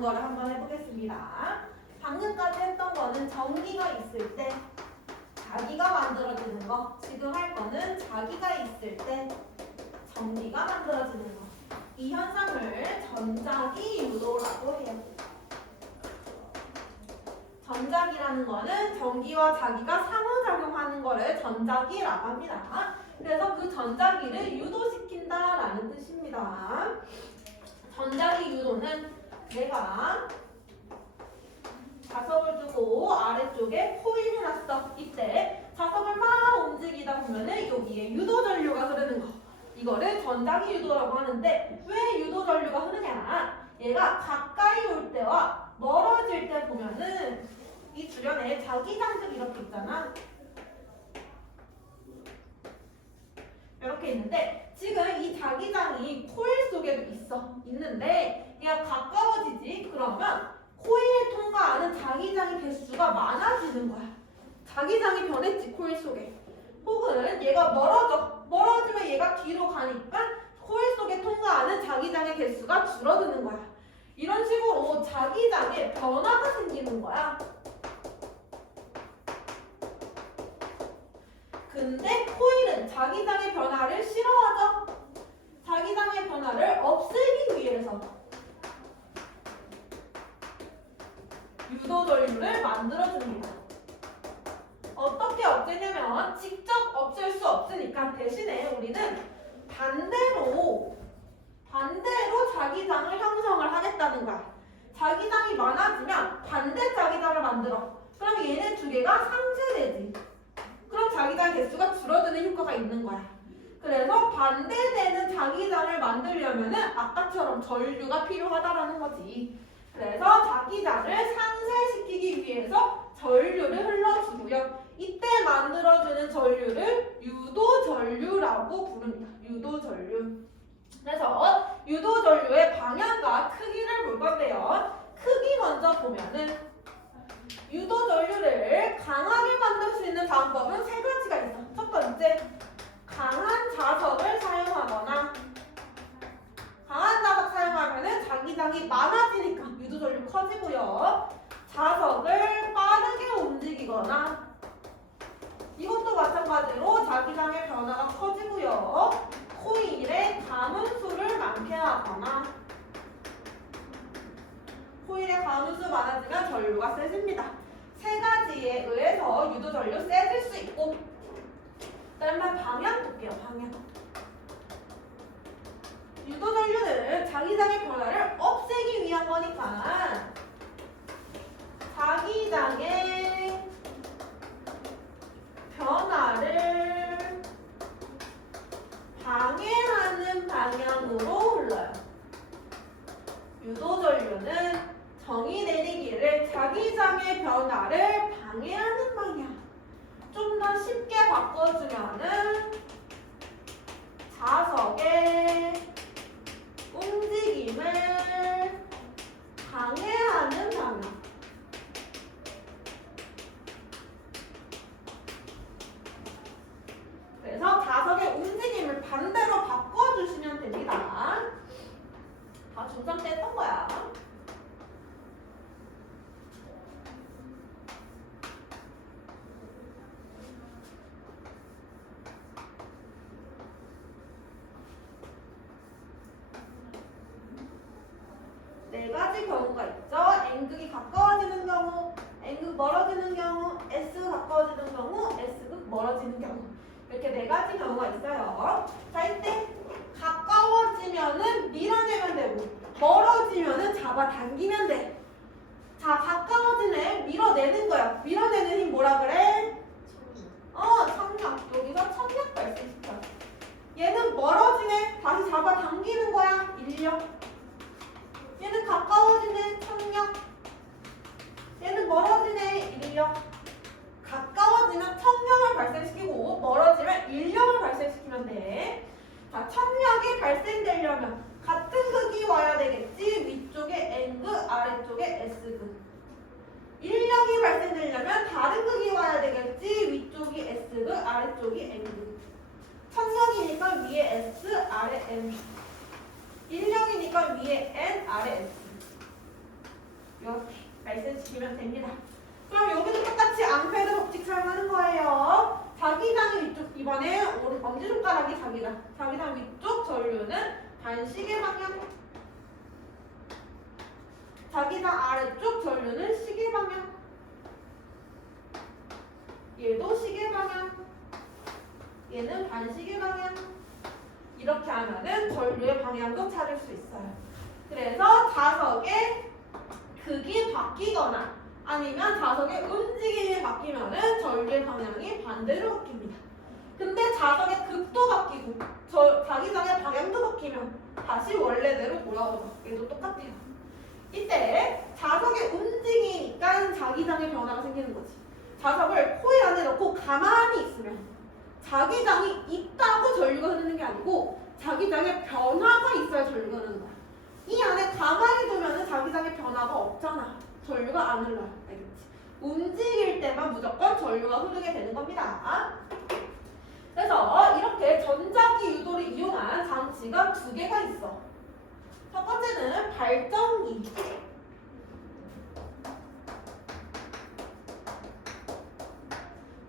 라는 거를 한번 해보겠습니다. 방금까지 했던 거는 전기가 있을 때 자기가 만들어지는 거, 지금 할 거는 자기가 있을 때 전기가 만들어지는 거. 이 현상을 전자기 유도라고 해요. 전자기라는 거는 전기와 자기가 상호작용하는 거를 전자기라고 합니다. 그래서 그 전자기를 유도시킨다라는 뜻입니다. 전자기 유도는 내가 자석을 두고 아래쪽에 코일을 놨어. 이때 자석을 막 움직이다 보면은 여기에 유도 전류가 흐르는 거. 이거를 전자기 유도라고 하는데 왜 유도 전류가 흐르냐? 얘가 가까이 올 때와 멀어질 때 보면은 이 주변에 자기장들이 이렇게 있잖아. 이렇게 있는데 지금 이 자기장이 코일 속에도 있는데 얘가 가까워지지? 그러면 코일을 통과하는 자기장의 개수가 많아지는 거야. 자기장이 변했지, 코일 속에. 혹은 얘가 멀어지면 얘가 뒤로 가니까 코일 속에 통과하는 자기장의 개수가 줄어드는 거야. 이런 식으로 자기장에 변화가 생기는 거야. 근데 코일은 자기장의 변화를 싫어하죠? 자기장의 변화를 없애기 위해서 유도 전류를 만들어줍니다. 어떻게 없애냐면 직접 없앨 수 없으니까 대신에 우리는 반대로 자기장을 형성을 하겠다는 거야. 자기장이 많아지면 반대 자기장을 만들어. 그럼 얘네 두 개가 상쇄되지. 그럼 자기장 개수가 줄어드는 효과가 있는 거야. 그래서 반대되는 자기장을 만들려면은 아까처럼 전류가 필요하다라는 거지. 그래서 자기장을 상쇄시키기 위해서 전류를 흘러주고요. 이때 만들어주는 전류를 유도전류라고 부릅니다. 유도전류. 그래서 유도전류의 방향과 크기를 볼 건데요. 크기 먼저 보면은 유도전류를 강하게 만들 수 있는 방법은 세 가지가 있어. 첫 번째, 강한 자석을 사용하거나 강한 자석 사용하면은 자기장이 많아지니까 유도전류 커지고요. 자석을 빠르게 움직이거나 이것도 마찬가지로 자기장의 변화가 커지고요. 코일에 가문수를 많게 하거나 코일의 가문수 많아지면 전류가 세집니다. 세 가지에 의해서 유도전류 세질 수 있고 그다음에 방향 볼게요. 방향. 유도전류는 자기장의 변화를 없애기 위한 거니까 자기장의 변화를 방해하는 방향으로 흘러요. 유도전류는 정의 내리기를 자기장의 변화를 방해하는 방향. 좀 더 쉽게 바꿔주면은 자석의 움직임을 방해하는 방향. 그래서 자석의 움직임을 반대로 바꿔주시면 됩니다. 다 중3 때 했던 거야. 네 가지 경우가 있죠. N극이 가까워지는 경우, N극 멀어지는 경우, S극 가까워지는 경우, S극 멀어지는 경우. 이렇게 네 가지 경우가 있어요. 자, 이때 가까워지면은 밀어내면 되고 멀어지면은 잡아당기면 돼. 자, 가까워지네. 밀어내는 거야. 밀어내는 힘 뭐라 그래? 청력. 여기서 청력 발생시켜. 얘는 멀어지네. 다시 잡아당기는 거야. 인력. 얘는 가까워지네. 청력. 얘는 멀어지네. 인력. 가까워지면 청력을 발생시키고 멀어지면 인력을 발생시키면 돼. 자, 청력이 발생되려면 같은 극이 와야 되겠지. 위쪽에 N극, 아래쪽에 S극. 인력이 발생되려면 다른 극이 와야 되겠지. 위쪽이 S극, 아래쪽이 N극. 청력이니까 위에 S, 아래 N. 인력이니까 위에 N, 아래 S. 이렇게 발생시키면 됩니다. 그럼 여기도 똑같이 앙페르 법칙 사용하는 거예요. 자기장 위쪽, 이번에 엄지손가락이 자기장. 자기장 위쪽 전류는 반시계 방향. 자기장 아래쪽 전류는 시계 방향. 얘도 시계 방향. 얘는 반시계 방향. 이렇게 하면은 전류의 방향도 찾을 수 있어요. 그래서 자석의 극이 바뀌거나 아니면 자석의 움직임이 바뀌면은 전류의 방향이 반대로 바뀝니다. 근데 자석의 극도 바뀌고 자기장의 방향도 바뀌면 다시 원래대로 돌아오죠. 얘도 똑같아요. 이때 자석의 움직이니까 자기장의 변화가 생기는 거지. 자석을 코일 안에 넣고 가만히 있으면 자기장이 있다고 전류가 흐르는 게 아니고 자기장의 변화가 있어야 전류가 흐르는 거야. 이 안에 가만히 두면은 자기장의 변화가 없잖아. 전류가 안 흘러요. 알겠지? 움직일 때만 무조건 전류가 흐르게 되는 겁니다. 그래서 이렇게 전자기 유도를 이용한 장치가 두 개가 있어. 첫 번째는 발전기.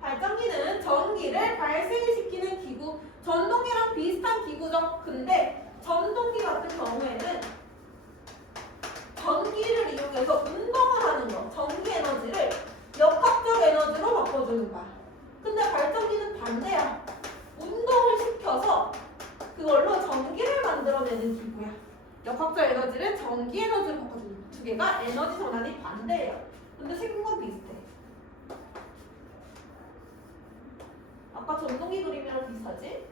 발전기는 전기를 발생시키는 기구, 전동기랑 비슷한 기구죠. 근데 전동기 같은 경우에는 전기를 이용해서 운동을 하는 거, 전기 에너지를 역학적 에너지로 바꿔주는 거야. 근데 발전기는 반대야. 운동을 시켜서 그걸로 전기를 만들어내는 기구야. 역학적 에너지를 전기 에너지로 바꿔주는 거. 두 개가 에너지 전환이 반대예요. 근데 생긴 건 비슷해. 아까 전동기 그림이랑 비슷하지?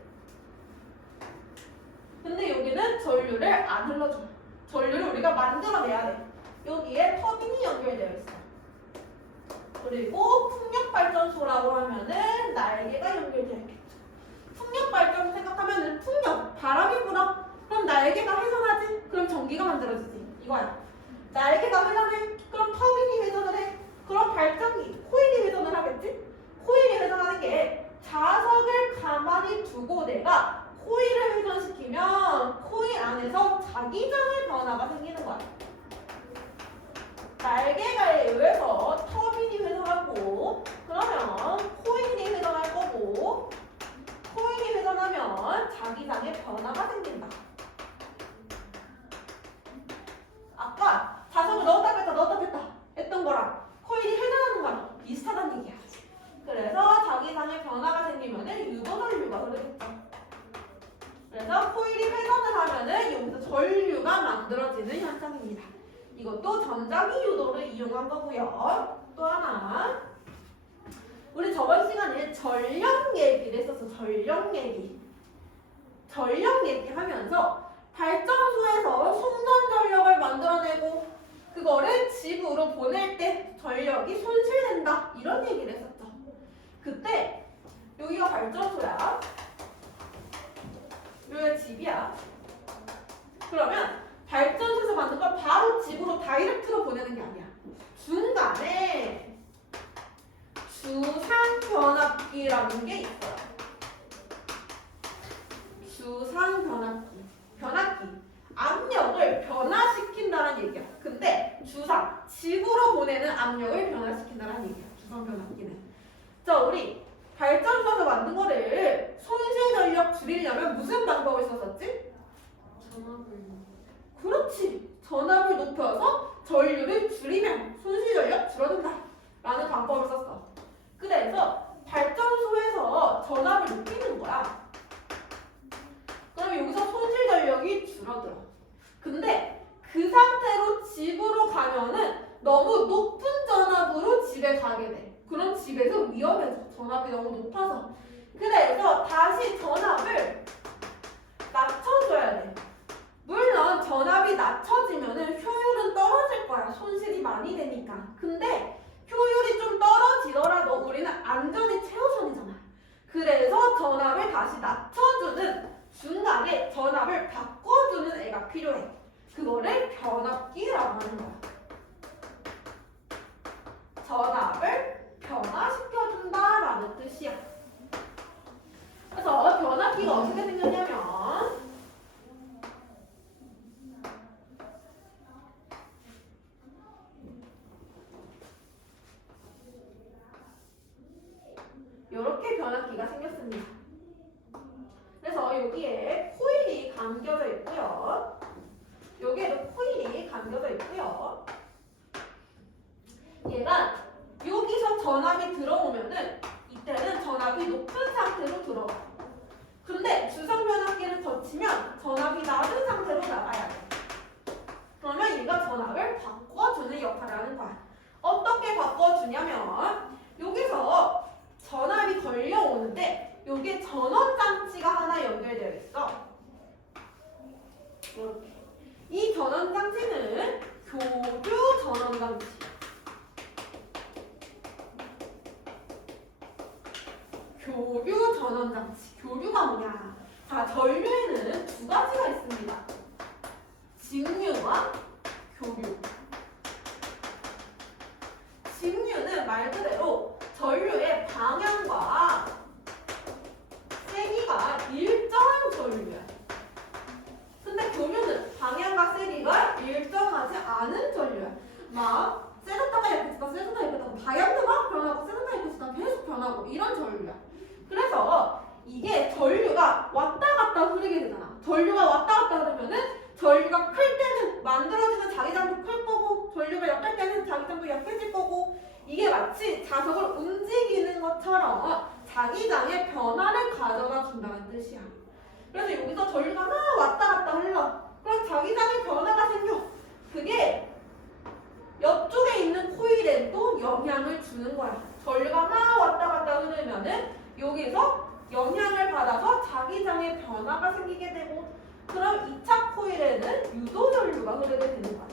근데 여기는 전류를 안 흘러줘. 전류를 우리가 만들어내야 돼. 여기에 터빈이 연결되어 있어. 그리고 풍력발전소라고 하면은 날개가 연결되어 있겠죠. 풍력발전소 생각하면은 풍력, 바람이 불어. 그럼 날개가 회전하지? 그럼 전기가 만들어지지. 이거야. 날개가 회전해? 그럼 터빈이 회전을 해? 그럼 발전기, 코일이 회전을 하겠지? 코일이 회전하는 게 자석을 가만히 두고 내가 코일을 회전시키면 코일 안에서 자기장의 변화가 생기는 거야. 날개가에 의해서 터빈이 회전하고 그러면 코일이 회전할 거고 코일이 회전하면 자기장의 변화가 생긴다. 아까 자석을 넣었다 뺐다 했던 거랑 코일이 회전하는 거랑 비슷하다는 얘기야. 그래서 자기장의 변화가 생기면은 유도전류가 흐르겠죠. 그래서 코일이 회전을 하면은 여기서 전류가 만들어지는 현상입니다. 이것도 전자기 유도를 이용한 거고요. 또 하나, 우리 저번 시간에 전력 얘기를 했었어. 전력 얘기. 전력 얘기 하면서 발전소에서 송전 전력을 만들어내고 그거를 집으로 보낼 때 전력이 손실된다. 이런 얘기를 했었죠. 그때 여기가 발전소야. 여기가 집이야. 그러면 발전소에서 만든 걸 바로 집으로 다이렉트로 보내는 게 아니야. 중간에 주상 변압기라는 게 있어요. 주상 변압기. 변압기. 압력을 변화시킨다는 얘기야. 근데 주상, 집으로 보내는 압력을 변화시킨다는 얘기야. 주상 변압기는. 자, 우리 발전소에서 만든 거를 손실 전력 줄이려면 무슨 방법을 썼었지? 전압을. 그렇지. 전압을 높여서 전류를 줄이면 손실 전력 줄어든다 라는 방법을 썼어. 그래서 발전소에서 전압을 높이는 거야. 그럼 여기서 손실 전력이 줄어들어. 근데 그 상태로 집으로 가면은 너무 높은 전압으로 집에 가게 돼. 그럼 집에서 위험해져. 전압이 너무 높아서. 그래서 다시 전압을 낮춰줘야 돼. 물론 전압이 낮춰지면은 효율은 떨어질 거야. 손실이 많이 되니까. 근데 효율이 좀 떨어지더라도 우리는 안전이 최우선이잖아. 그래서 전압을 다시 낮춰주는 중간에 전압을 바꿔주는 애가 필요해. 그거를 변압기라고 하는 거야. 전압을 변화시켜준다라는 뜻이야. 그래서 변압기가 어떻게 생겼냐면 감겨져 있고요. 여기에도 코일이 감겨져 있고요. 얘가 여기서 전압이 들어오면은 이때는 전압이 높은 상태로 들어가. 근데 주성 변압기를 거치면 전압이 낮은 상태로 나가야 돼. 그러면 얘가 전압을 바꿔주는 역할을 하는 거야. 어떻게 바꿔주냐면 여기서 전압이 걸려오는데 여기에 전원장치가 하나 연결되어 있어. 이렇게. 이 전원장치는 교류 전원장치. 교류 전원장치. 교류가 뭐냐? 자, 전류에는 두 가지가 있습니다. 직류와 교류. 직류는 말 그대로 전류의 방향과 세기가 일정한 전류야. 근데 교류는 방향과 세기가 일정하지 않은 전류야. 막 세졌다가 이렇게 쓰다 세졌다가 이렇게 쓰다 방향도 막 변하고 세졌다가 이렇게 쓰다 계속 변하고 이런 전류야. 그래서 이게 전류가 왔다 갔다 흐르게 되잖아. 전류가 왔다 갔다 흐르면은 전류가 클 때는 만들어지는 자기장도 클 거고 전류가 약할 때는 자기장도 약해질 거고 이게 마치 자석을 움직이는 것처럼 자기장의 변화를 가져다 준다는 뜻이야. 그래서 여기서 전류가 막 왔다 갔다 흘러. 그럼 자기장의 변화가 생겨. 그게 옆쪽에 있는 코일에도 영향을 주는 거야. 전류가 막 왔다 갔다 흐르면은 여기서 영향을 받아서 자기장의 변화가 생기게 되고 그럼 2차 코일에는 유도 전류가 흐르게 되는 거야.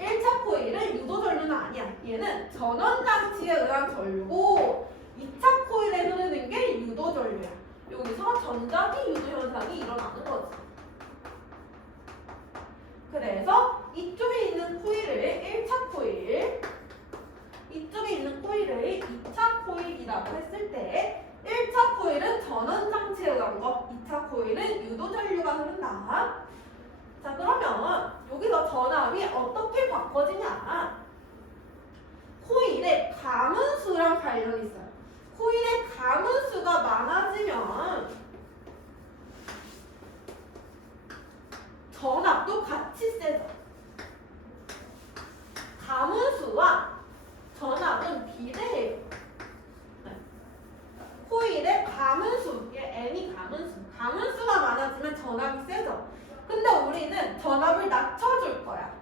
1차 코일은 유도 전류는 아니야. 얘는 전원장치에 의한 전류고 2차 코일에 흐르는 게 유도 전류야. 여기서 전자기 유도 현상이 일어나는 거지. 그래서 이쪽에 있는 코일을 1차 코일, 이쪽에 있는 코일을 2차 코일이라고 했을 때 1차 코일은 전원장치에 의한 거, 2차 코일은 유도 전류가 흐른다. 자, 그러면 여기서 전압이 어떻게 바꿔지냐? 코일의 가문수랑 관련이 있어요. 코일의 가문수가 많아지면 전압도 같이 세져. 가문수와 전압은 비례해요. 코일의 가문수, 이게 N이 가문수. 가문수가 많아지면 전압이 세져. 근데 우리는 전압을 낮춰줄 거야.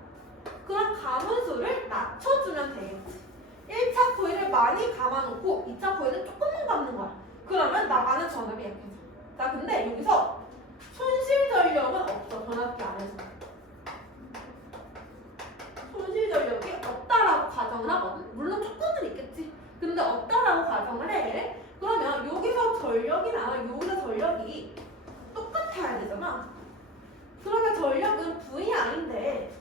그럼 가문수를 낮춰주면 되겠지. 1차 코일을 많이 감아놓고 2차 코일은 조금만 감는 거야. 그러면 나가는 전압이 약해져. 자, 근데 여기서 손실 전력은 없어. 전압기 안에서. 손실 전력이 없다라고 가정을 하거든. 물론 조금은 있겠지. 근데 없다라고 가정을 해. 그러면 여기서 전력이나 여기서 전력이 똑같아야 되잖아. 그러면 전력은 VR인데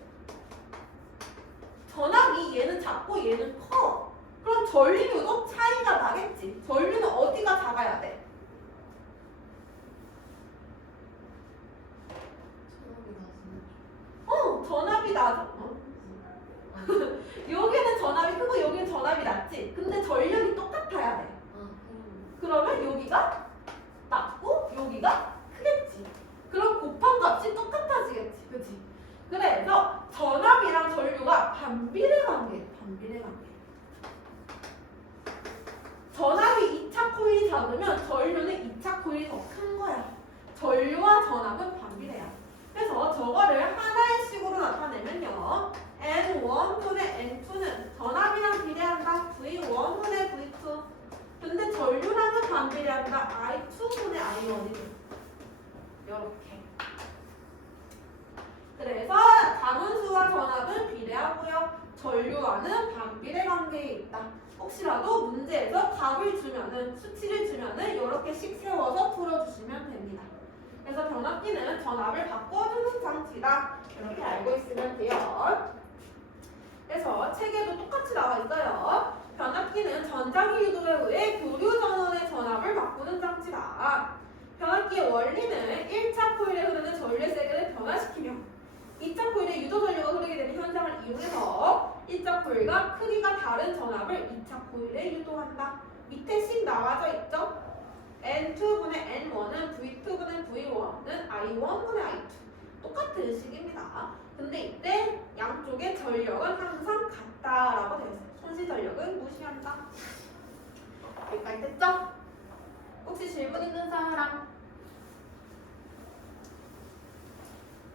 전압이 얘는 작고 얘는 커. 그럼 전류도 차이가 나겠지. 전류는 어디가 작아야 돼? 전압이 낮아. 여기는 전압이 크고 여기는 전압이 낮지. 근데 전력이 똑같아야 돼. 그러면 여기가 낮고 여기가 크겠지. 그럼 곱한 값이 똑같아지겠지. 그치? 그래서 전압이랑 전류가 반비례 관계예요. 반비례 관계. 전압이 2차 코일이 작으면 전류는 2차 코일이 더 큰 거야. 전류와 전압은 반비례야. 그래서 저거를 하나의 식으로 나타내면요. N1분의 N2는 전압이랑 비례한다. V1분의 V2. 근데 전류랑은 반비례한다. I2분의 I1이지. 이렇게. 그래서 가문수와 전압은 비례하고요. 전류와는 반비례 관계에 있다. 혹시라도 문제에서 값을 주면은 수치를 주면은 이렇게씩 세워서 풀어주시면 됩니다. 그래서 변압기는 전압을 바꿔주는 장치다. 이렇게 알고 있으면 돼요. 그래서 책에도 똑같이 나와 있어요. 변압기는 전자기 유도에 의해 교류 전원의 전압을 바꾸는 장치다. 변압기의 원리는 1차 코일에 흐르는 전류의 세기를 변화시키며 2차 코일에 유도 전류가 흐르게 되는 현상을 이용해서 1차 코일과 크기가 다른 전압을 2차 코일에 유도한다. 밑에 식 나와져 있죠? N2분의 N1은 V2분의 V1은 I1분의 I2 똑같은 식입니다. 근데 이때 양쪽의 전력은 항상 같다라고 되어 있어요. 손실 전력은 무시한다. 여기까지 됐죠? 혹시 질문 있는 사람?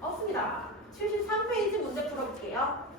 없습니다. 73페이지 문제 풀어볼게요.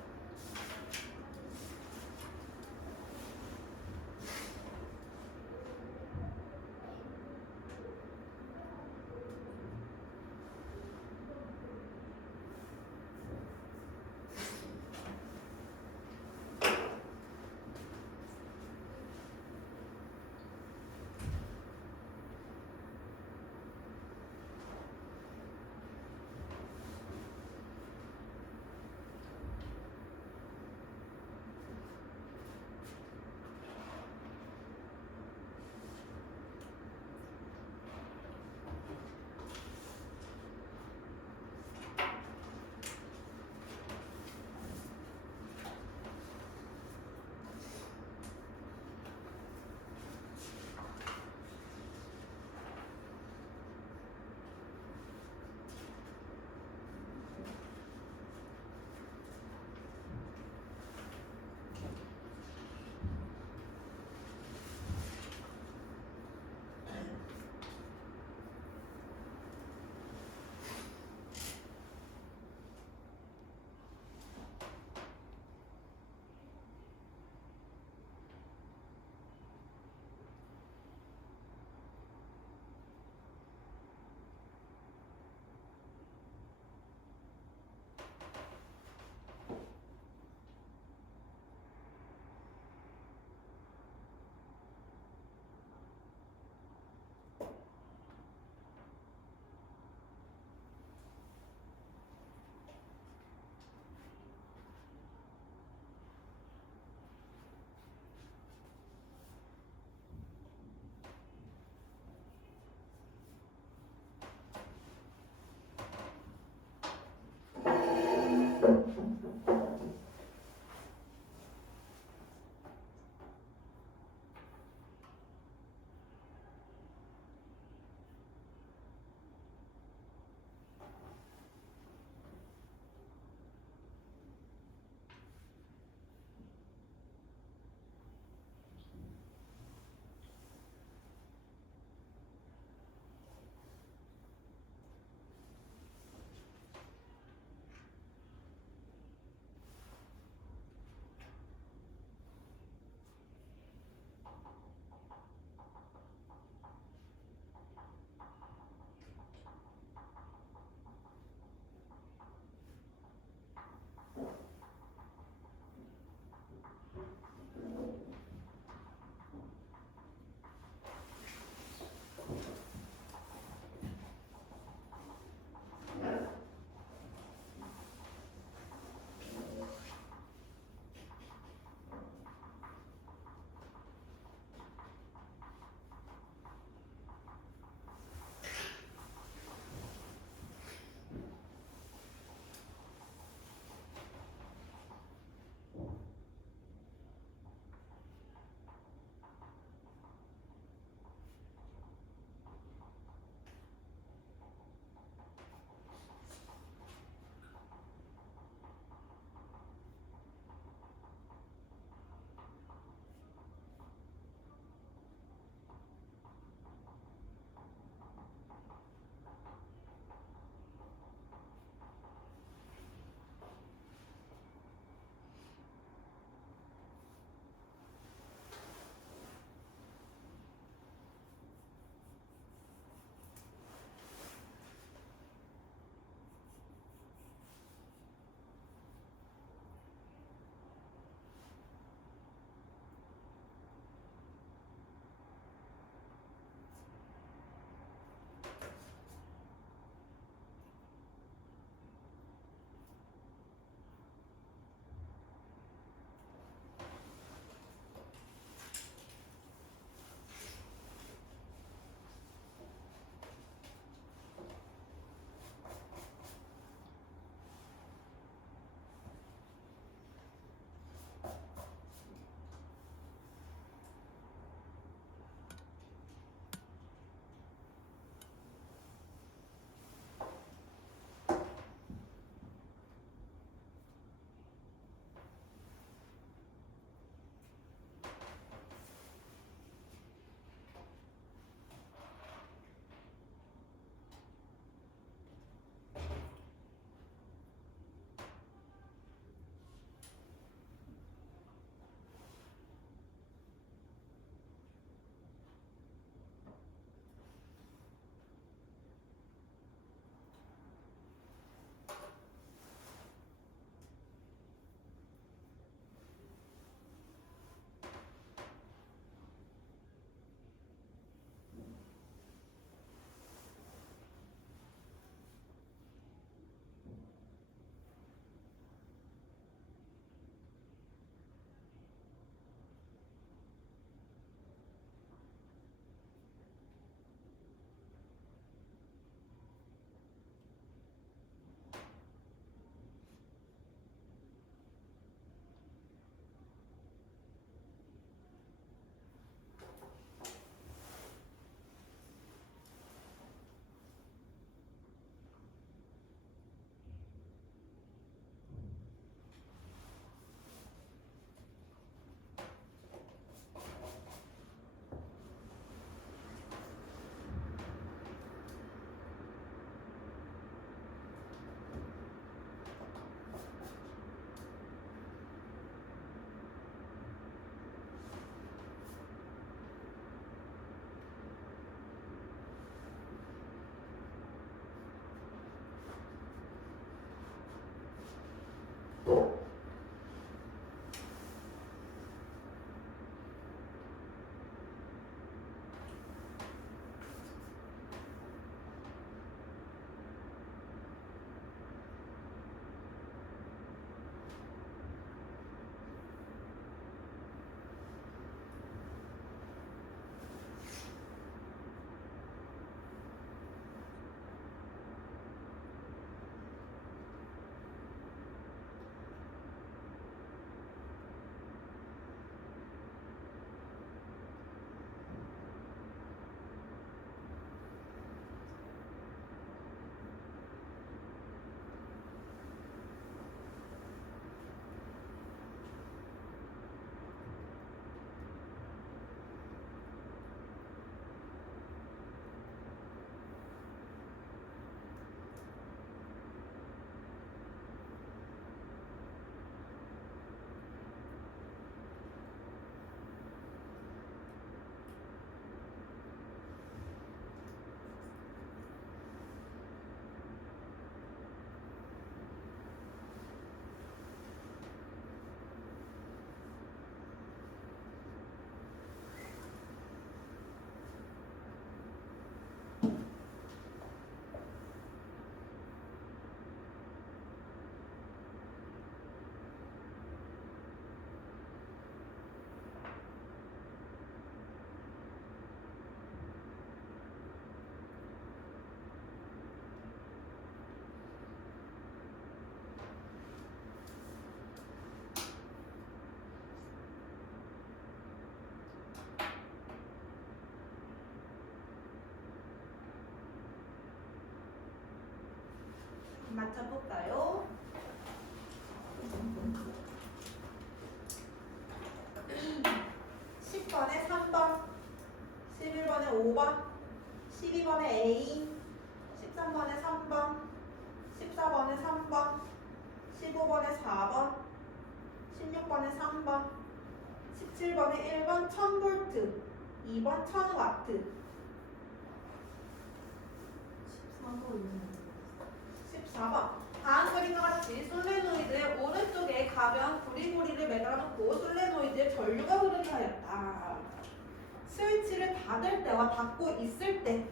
맞춰볼까요? 10번에 3번, 11번에 5번, 12번에 A, 13번에 3번, 14번에 3번, 15번에 4번, 16번에 3번, 17번에 1번 1000V, 2번 1000W, 14번. 다음 그림과 같이 솔레노이드의 오른쪽에 가벼운 구리고리를 매달아놓고 솔레노이드에 전류가 흐르게 하였다. 스위치를 닫을 때와 닫고 있을 때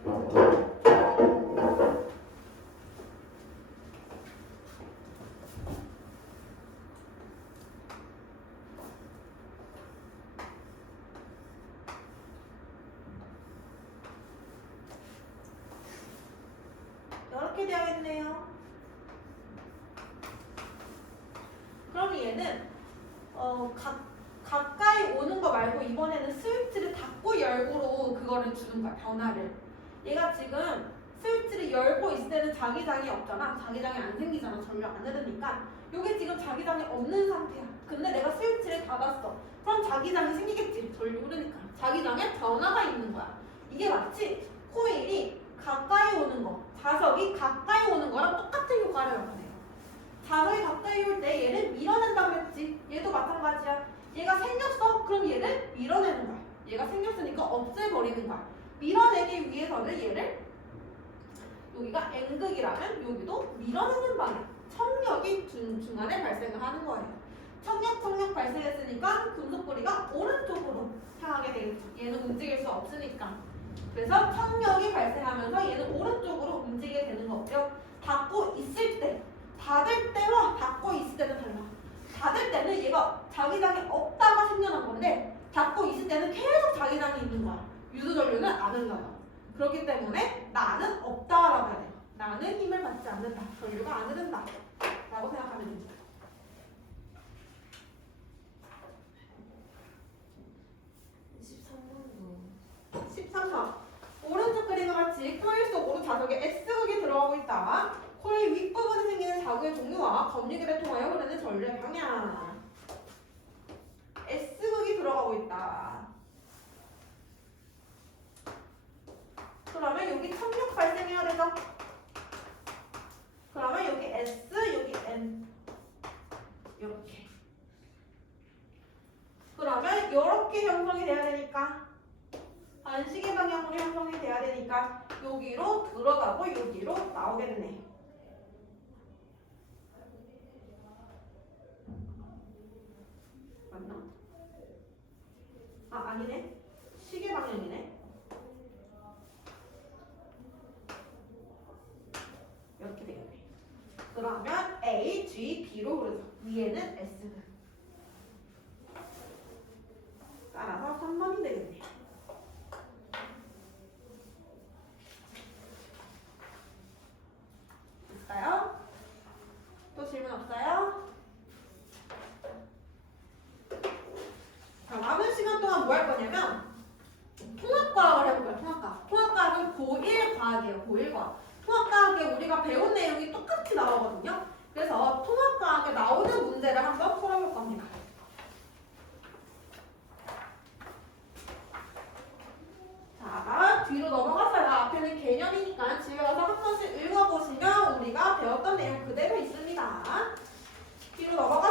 이렇게 되어있네요. 그럼 얘는 가까이 오는 거 말고 이번에는 스위치를 닫고 열고로 그거를 주는 거야, 변화를. 얘가 지금 스위치를 열고 있을 때는 자기장이 없잖아. 자기장이 안 생기잖아. 전류 안 흐르니까. 이게 지금 자기장이 없는 상태야. 근데 내가 스위치를 닫았어. 그럼 자기장이 생기겠지. 전류 흐르니까. 자기장에 변화가 있는 거야. 이게 마치 코일이 가까이 오는 거, 자석이 가까이 오는 거랑 똑같은 효과를 나타내요. 자석이 가까이 올 때 얘를 밀어낸다고 했지. 얘도 마찬가지야. 얘가 생겼어? 그럼 얘를 밀어내는 거야. 얘가 생겼으니까 없애버리는 거야. 밀어내기 위해서는 얘를 여기가 N극이라면 여기도 밀어내는 방향. 청력이 중간에 발생을 하는 거예요. 청력 발생했으니까 금속고리가 오른쪽으로 향하게 되겠죠. 얘는 움직일 수 없으니까. 그래서 청력이 발생하면서 얘는 오른쪽으로 움직이게 되는 거고요. 닫고 있을 때, 닫을 때와 닫고 있을 때는 달라. 닫을 때는 얘가 자기장이 없다가 생겨난 건데 닫고 있을 때는 계속 자기장이 있는 거야. 유도전류는 안 흘러요. 그렇기 때문에 나는 없다라고 해야 돼요. 나는 힘을 받지 않는다. 전류가 안 흐른다. 라고 생각하면 됩니다. 13번. 오른쪽 그림과 같이 코일 속으로 자석에 S극이 들어가고 있다. 코일 윗부분에 생기는 자구의 종류와 검유기를 통하여 흐르는 전류의 방향. S극이 들어가고 있다. 그러면 여기 청력 발생해야 되죠? 그러면 여기 S, 여기 N. 이렇게. 그러면 이렇게 형성이 돼야 되니까 반시계 방향으로 형성이 돼야 되니까 여기로 들어가고 여기로 나오게 되네. 그러면 A, G, B로 흐르죠. 위에는 S는. 따라서 3번이 되겠네요. 있어요? 또 질문 없어요? 자, 남은 시간 동안 뭐 할 거냐면 통합과학을 해볼 거예요. 통합과학. 통합과학은 고1 과학이에요. 고1 과학. 통합과학에 우리가 배운 내용이 똑같이 나오거든요. 그래서 통합과학에 나오는 문제를 한번 풀어볼 겁니다. 자, 뒤로 넘어가서요. 앞에는 개념이니까 집에 가서 한 번씩 읽어보시면 우리가 배웠던 내용 그대로 있습니다. 뒤로 넘어가